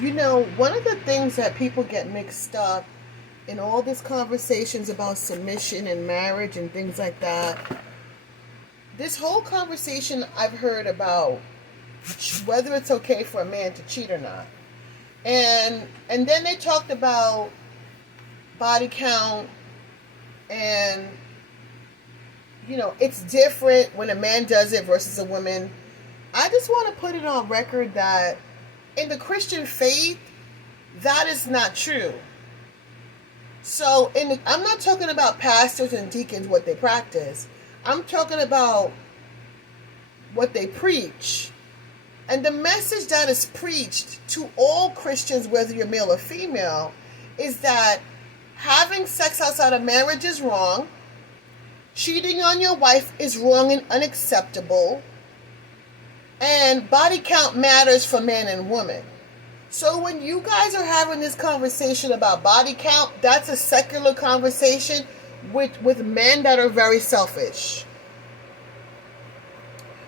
One of the things that people get mixed up in all these conversations about submission and marriage and things like that, this whole conversation I've heard about whether it's okay for a man to cheat or not. And then they talked about body count and it's different when a man does it versus a woman. I just want to put it on record that in the Christian faith, that is not true. So I'm not talking about pastors and deacons, what they practice. I'm talking about what they preach. And the message that is preached to all Christians, whether you're male or female, is that having sex outside of marriage is wrong. Cheating on your wife is wrong and unacceptable. And body count matters for man and woman. So when you guys are having this conversation about body count, that's a secular conversation with men that are very selfish.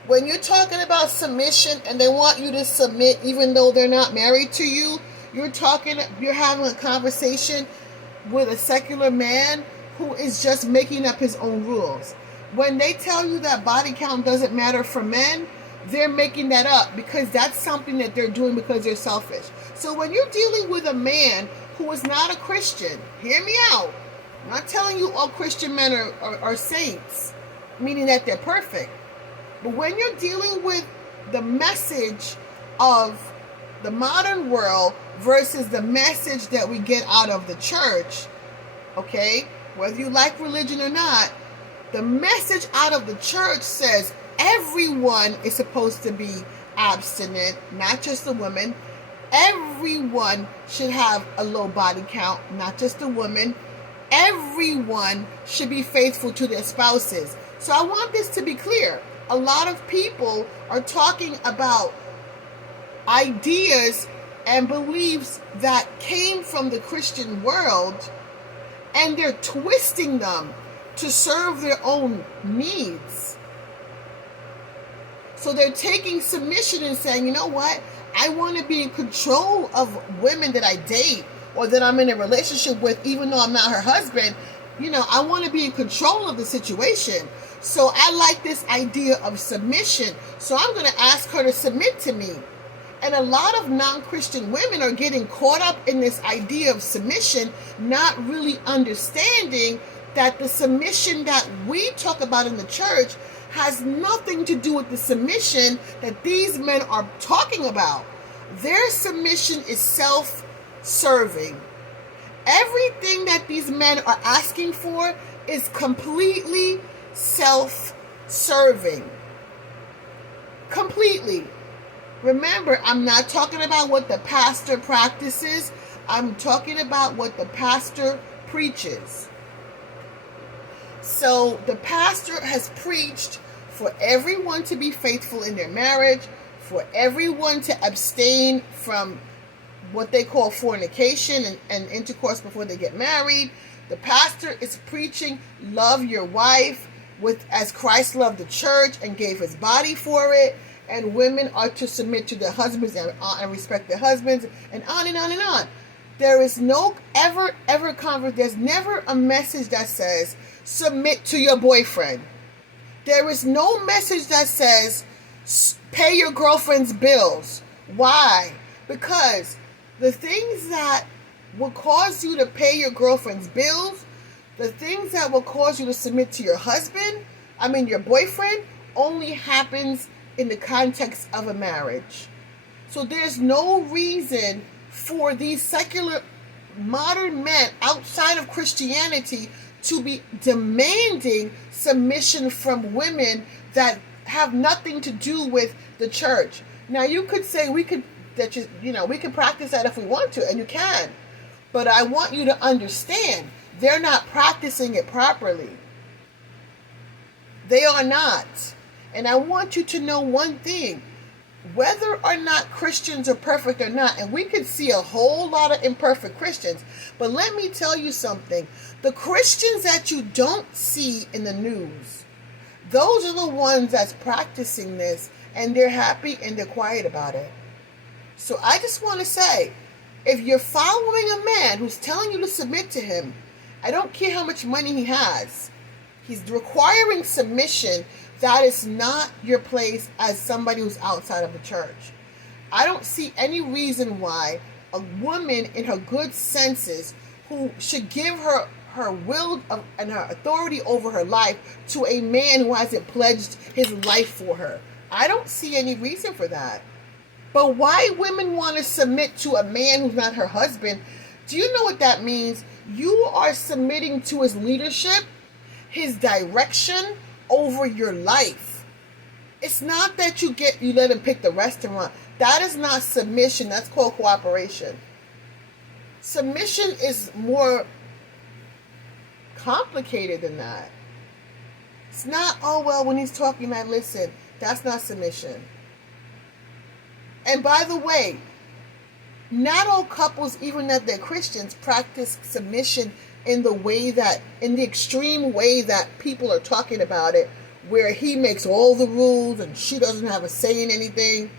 When you're talking about submission and they want you to submit even though they're not married to you, you're having a conversation with a secular man who is just making up his own rules. When they tell you that body count doesn't matter for men, they're making that up because that's something that they're doing because they're selfish. So when you're dealing with a man who is not a Christian, hear me out. I'm not telling you all Christian men are saints, meaning that they're perfect. But when you're dealing with the message of the modern world versus the message that we get out of the church, okay, whether you like religion or not, the message out of the church says everyone is supposed to be abstinent, not just the women. Everyone should have a low body count, not just the women. Everyone should be faithful to their spouses. So I want this to be clear. A lot of people are talking about ideas and beliefs that came from the Christian world, and they're twisting them to serve their own needs. So they're taking submission and saying, you know what? I want to be in control of women that I date or that I'm in a relationship with, even though I'm not her husband. I want to be in control of the situation. So I like this idea of submission. So I'm going to ask her to submit to me. And a lot of non-Christian women are getting caught up in this idea of submission, not really understanding that the submission that we talk about in the church has nothing to do with the submission that these men are talking about. Their submission is self-serving. Everything that these men are asking for is completely self-serving. Completely. Remember, I'm not talking about what the pastor practices. I'm talking about what the pastor preaches. So the pastor has preached for everyone to be faithful in their marriage, for everyone to abstain from what they call fornication and intercourse before they get married. The pastor is preaching, love your wife as Christ loved the church and gave his body for it. And women are to submit to their husbands and respect their husbands, and on and on and on. There is there's never a message that says submit to your boyfriend. There is no message that says pay your girlfriend's bills. Why? Because the things that will cause you to pay your girlfriend's bills, the things that will cause you to submit to your your boyfriend, only happens in the context of a marriage. So there's no reason for these secular modern men outside of Christianity to be demanding submission from women that have nothing to do with the church. Now you could say we can practice that if we want to, and you can. But I want you to understand, they're not practicing it properly. They are not. And I want you to know one thing. Whether or not Christians are perfect or not, and we could see a whole lot of imperfect Christians, but let me tell you something. The Christians that you don't see in the news, those are the ones that's practicing this, and they're happy and they're quiet about it. So I just want to say, if you're following a man who's telling you to submit to him, I don't care how much money he has, he's requiring submission. That is not your place as somebody who's outside of the church. I don't see any reason why a woman in her good senses who should give her will and her authority over her life to a man who hasn't pledged his life for her. I don't see any reason for that. But why women want to submit to a man who's not her husband, do you know what that means? You are submitting to his leadership, his direction over your life. It's not that you let him pick the restaurant. That is not submission. That's called cooperation. Submission is more complicated than that. It's not, oh, well, when he's talking, I listen. That's not submission. And by the way, not all couples, even that they're Christians, practice submission in the extreme way that people are talking about it, where he makes all the rules and she doesn't have a say in anything.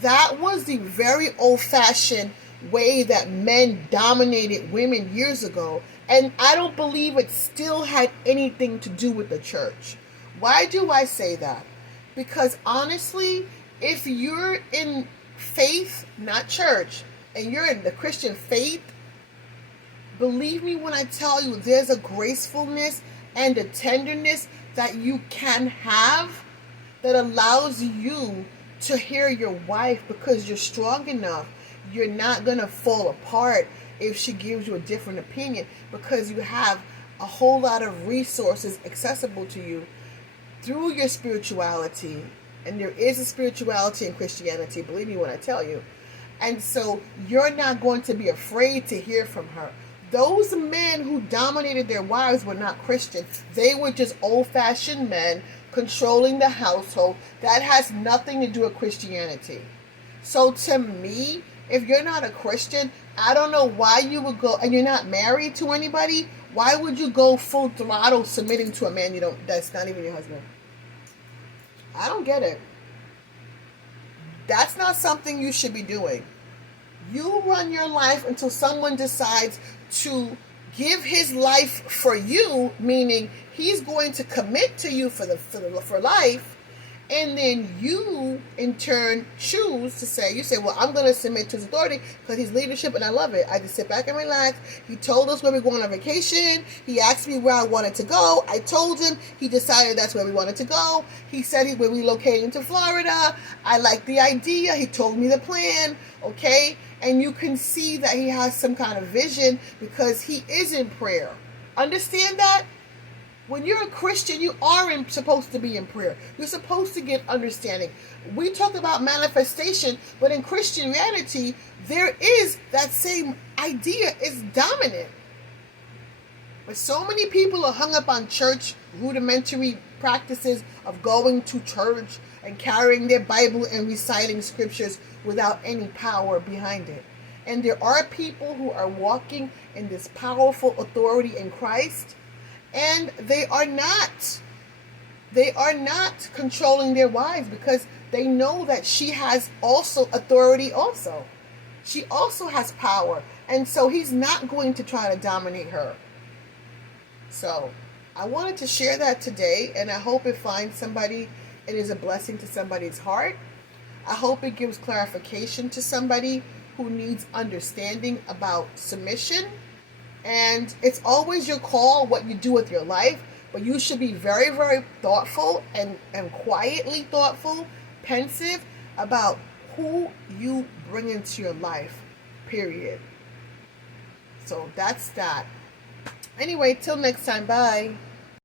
That was the very old-fashioned way that men dominated women years ago, and I don't believe it still had anything to do with the church. Why do I say that? Because honestly, if you're in faith, not church, and you're in the Christian faith, believe me when I tell you, there's a gracefulness and a tenderness that you can have that allows you to hear your wife, because you're strong enough. You're not going to fall apart if she gives you a different opinion, because you have a whole lot of resources accessible to you through your spirituality. And there is a spirituality in Christianity, believe me when I tell you. And so you're not going to be afraid to hear from her. Those men who dominated their wives were not Christian. They were just old-fashioned men controlling the household. That has nothing to do with Christianity. So to me, if you're not a Christian, I don't know why you would go, and you're not married to anybody, why would you go full throttle submitting to a man that's not even your husband? I don't get it. That's not something you should be doing. You run your life until someone decides to give his life for you, meaning he's going to commit to you for life, and then you in turn choose to say, well, I'm going to submit to his authority because he's leadership and I love it. I just sit back and relax. He told us where we're going on vacation. He asked me where I wanted to go. I told him. He decided that's where we wanted to go. He said we're relocating to Florida. I like the idea. He told me the plan. Okay? And you can see that he has some kind of vision because he is in prayer. Understand that? When you're a Christian, you are supposed to be in prayer. You're supposed to get understanding. We talk about manifestation, but in Christian reality, there is that same idea is dominant. But so many people are hung up on church rudimentary practices of going to church and carrying their Bible and reciting scriptures without any power behind it. And there are people who are walking in this powerful authority in Christ, and they are not controlling their wives because they know that she has also authority also. She also has power. And so he's not going to try to dominate her. So I wanted to share that today, and I hope it finds somebody. It is a blessing to somebody's heart. I hope it gives clarification to somebody who needs understanding about submission. And it's always your call what you do with your life, but you should be very, very thoughtful and quietly thoughtful, pensive about who you bring into your life, period. So that's that. Anyway, till next time, bye.